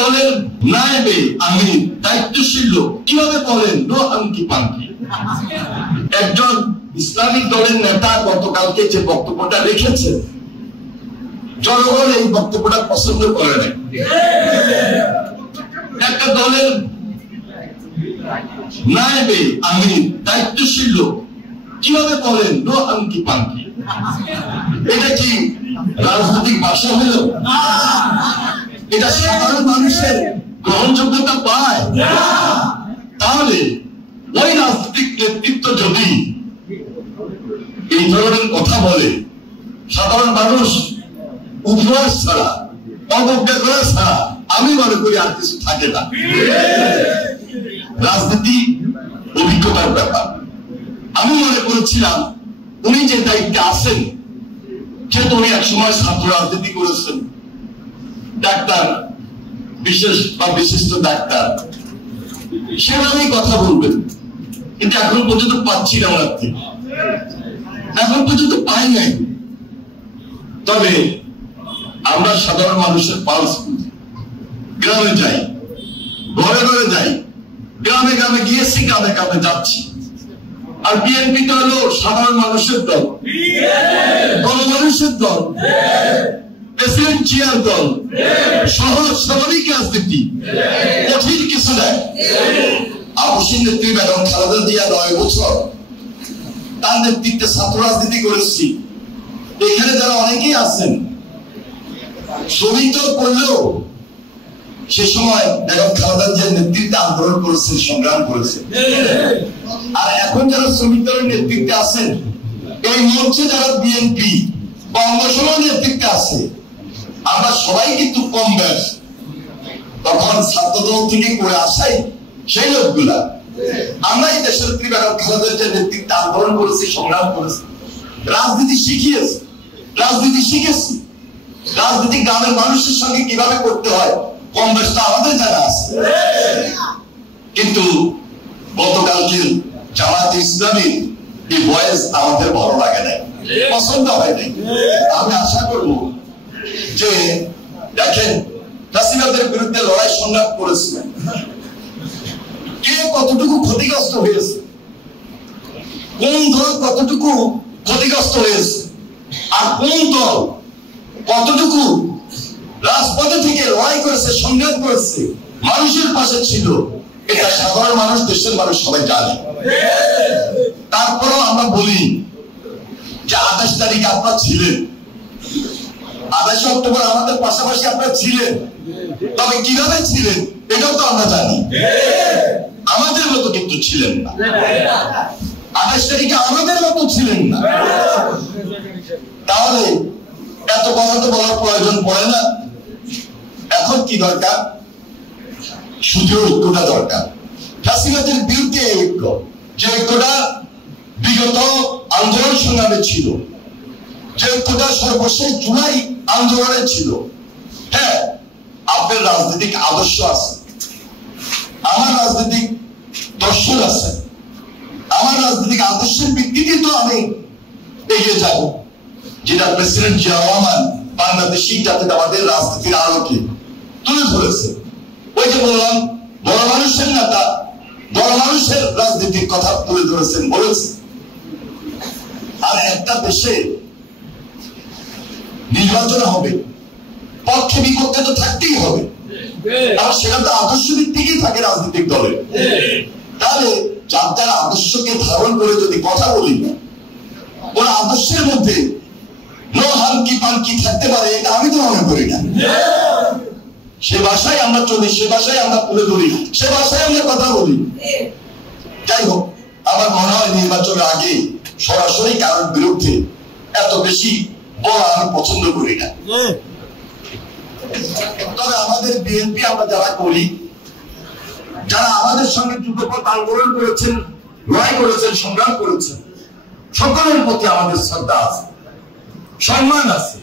দলের নায়েবে আমির দায়িত্বশীল লোক কিভাবে বলেন নো হাঙ্কি পাঙ্কি? একজন ইসলামিক দলের নেতা গতকালকে যে বক্তব্যটা রেখেছে, জনগণ এই বক্তব্যটা পছন্দ করে না। একটা দলের নায়েবে আমির দায়িত্বশীল লোক কিভাবে বলেন নো হাঙ্কি পাঙ্কি? এটা কি রাজনৈতিক ভাষা হলো? এটা সাধারণ মানুষের গ্রহণযোগ্যতা পায়? তাহলে ওই রাজনৈতিক নেতৃত্ব যদি এই ধরনের কথা বলে, সাধারণ মানুষ উপহাস ছাড়া, অবজ্ঞা করা ছাড়া আমি মনে করি আর কিছু থাকে না। রাজনীতি অভিজ্ঞতার ব্যাপার। আমি মনে করেছিলাম উনি যে দায়িত্বে আছেন, যেহেতু উনি একসময় ছাত্র রাজনীতি করেছেন, ডাক্তার, বিশেষ বা বিশিষ্ট ডাক্তার, সেভাবেই কথা বলবেন। কিন্তু এখন পর্যন্ত পাচ্ছি না ওনার থেকে, এখন পর্যন্ত পাই নাই। তবে আমরা সাধারণ মানুষের পালস বুঝি, গ্রামে যাই, ঘরে ঘরে যাই, গ্রামে গ্রামে গিয়েছি, গ্রামে গ্রামে যাচ্ছি। আর বিএনপি তো হলো সাধারণ মানুষের দল, গণমানুষের দল, প্রেসিডেন্সিয়াল দল, সহজ স্বাভাবিক রাজনীতি, কঠিন কিছু নাই। আবশ্যিক নেত্রী বেগম খালেদা জিয়া 9 বছর তার নেতৃত্বে ছাত্র রাজনীতি করেছি। এখানে যারা অনেকেই আছেন, শ্রমিক দল করলেও সে সময় বেগম খালেদা জিয়ার নেতৃত্বে আন্দোলন করেছেন, সংগ্রাম করেছেন। আর এখন যারা শ্রমিক দলের নেতৃত্বে আছেন, এই মঞ্চে যারা বিএনপি বা অন্য সময় নেতৃত্বে আছে, আমরা সবাই কিন্তু কম বয়স, তখন ছাত্রদল থেকে করে আসাই সেই লোকগুলা। আমরা এই দেশের বেগম খালেদা জিয়ার নেতৃত্বে আন্দোলন করেছি, সংগ্রাম করেছি, রাজনীতি শিখিয়েছি, রাজনীতি শিখেছি। রাজনীতি গ্রামের মানুষের সঙ্গে কিভাবে করতে হয় কম বেশটা আমাদের জানা আছে। কিন্তু গতকালকে জামাত ইসলামীর এই ভয়েস আমাদের ভালো লাগে নাই, পছন্দ হয় নাই। আমি আশা করব যে দেখেন, ফ্যাসিবাদের বিরুদ্ধে লড়াই সংগ্রাম করেছিলেন, কে কতটুকু ক্ষতিগ্রস্ত হয়েছে, কোন দল কতটুকু ক্ষতিগ্রস্ত হয়েছে, আর কোন দল কতটুকু রাজপথে থেকে লড়াই করেছে, সংগ্রাম করেছে, মানুষের পাশে ছিল, এটা সাধারণ মানুষ, দেশের মানুষ সবাই জানে। তারপরেও আমরা বলি যে 28 তারিখ আপনারা ছিলেন, 28 অক্টোবর আমাদের পাশাপাশি আপনারা ছিলেন, তবে কিভাবে ছিলেন এটাও তো আমরা জানি। আমাদের মতো কিন্তু ছিলেন না, 28 তারিখে আমাদের মতো ছিলেন না। তাহলে এত কথা তো বলার প্রয়োজন পড়ে না। এখন কি দরকার? শুধু ঐক্যটা দরকার। ফ্যাসিবাদের বিরুদ্ধে ঐক্য, যে ঐক্যটা বিগত আন্দোলন সংগ্রামে ছিল, যে ঐক্যটা সর্বশেষ জুলাই আন্দোলনে ছিল। হ্যাঁ, আপনার রাজনৈতিক আদর্শ আছে, আমার রাজনৈতিক দর্শন আছে, আমার রাজনৈতিক আদর্শের ভিত্তিতে তো আমি এগিয়ে যাব, যেটা প্রেসিডেন্ট জিয়া রহমান বাংলাদেশি জাতীয়তাবাদের রাজনীতির আলোকে তুলে ধরেছে। ওই যে বললাম, বড় মানুষের নেতা, বড় মানুষের রাজনীতির কথা তুলে ধরেছেন, বলেছেন। আর একটা দেশে নির্বাচন হবে, পক্ষে বিপক্ষে তো থাকতেই হবে, আর সেটা তো আদর্শ ভিত্তিকই থাকে রাজনৈতিক দলের। তাহলে যার যার আদর্শকে ধারণ করে যদি কথা বলি, ওরা আদর্শের মধ্যে নো হাঙ্কি পাঙ্কি থাকতে পারে, এটা আমি তো মনে করি না। সে ভাষায় আমরা চলি, সে ভাষায় আমরা তুলে ধরি, সে ভাষায় আমরা কথা বলি। যাই হোক, আমার মনে হয় নির্বাচনের আগে সরাসরি কারোর বিরুদ্ধে এত বেশি বলা আমি পছন্দ করি না। তবে আমাদের বিএনপি আমরা যারা করি, যারা আমাদের সঙ্গে যুগপৎ আন্দোলন করেছেন, লড়াই করেছেন, সংগ্রাম করেছেন, সকলের প্রতি আমাদের শ্রদ্ধা আছে, সম্মান আছে।